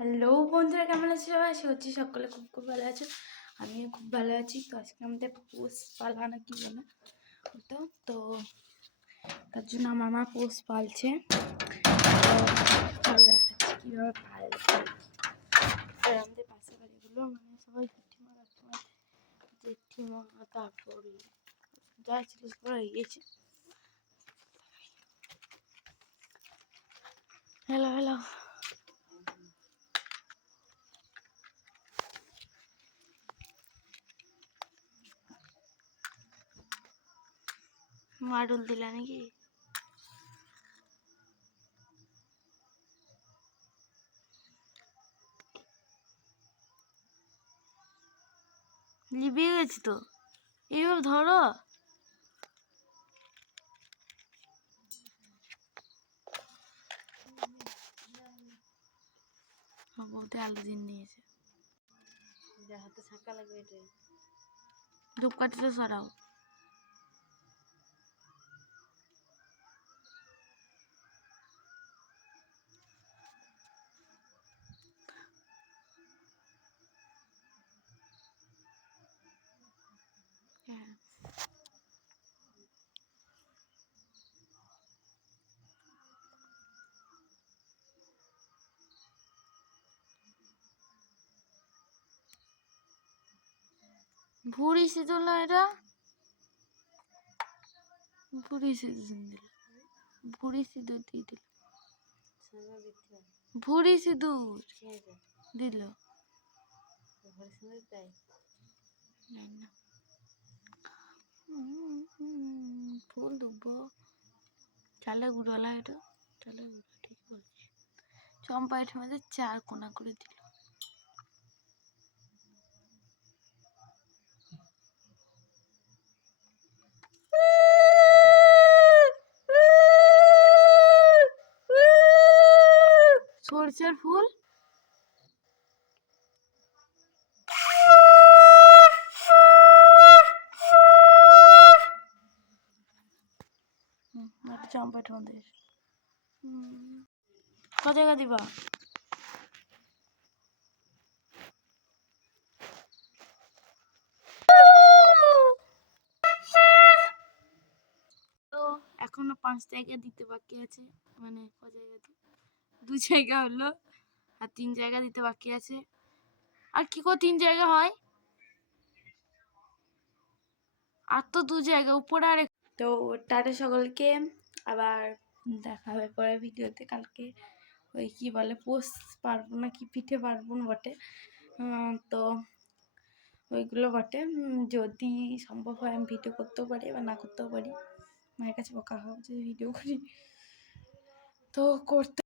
Hello বন্ধুরা, কেমন আছে সবাই? আশা করছি সকলে খুব খুব ভালো আছো। আমিও খুব ভালো আছি। তো আজকে আমাদের পোষ পালা না কি বলে? ওটা তো তার জন্য আমার মা পোষ পালছে। তো কীভাবে পালছে। আর আমাদের পাশের বাড়িগুলো মানে সবাই জেঠিমা, কাকিমা, জেঠিমা, তারপর যা ছিল সবাই হয়ে হ্যালো হ্যালো। মাডুল দিলা নাকি? লিবিয়ে গেছি তো। এইভাবে ধরো। বলতে আলু দিন নিয়েছে। হাতে ছাঁকা লাগবে ধূপকাঠিটা সরাও। ভুড়ি না এটা? ভুড়ি সিঁদুর দিল। ভুড়ি সিঁদুর দিয়ে দিল। ভুড়ি সিঁদুর দিল। ফুল দুব্বো চালে গুড়ালা এটা? চালে গুঁড়ো, ঠিক বলছি চম্পা এটার মধ্যে চার কোনা করে দিল। সরষের ফুল? হুম, একটা চম্পা এটার মধ্যে হুম। ক জায়গা দিবা? এখনও পাঁচ জায়গা দিতে বাকি আছে। মানে ক জায়গা দি জায়গা হলো আর তিন জায়গা দিতে বাকি আছে। আর কি করে তিন জায়গা হয়? আর তো দু জায়গা, উপরে আর তো টাটা সকলকে, আবার দেখা হবে পরে ভিডিওতে। কালকে ওই কি বলে, পোষ পারব না কি, পিঠে পার্বণ বটে। তো ওইগুলো বটে। যদি সম্ভব হয় আমি ভিডিও করতেও পারি বা না করতেও পারি। মায়ের কাছে বকা হবে যদি ভিডিও করি। তো করতে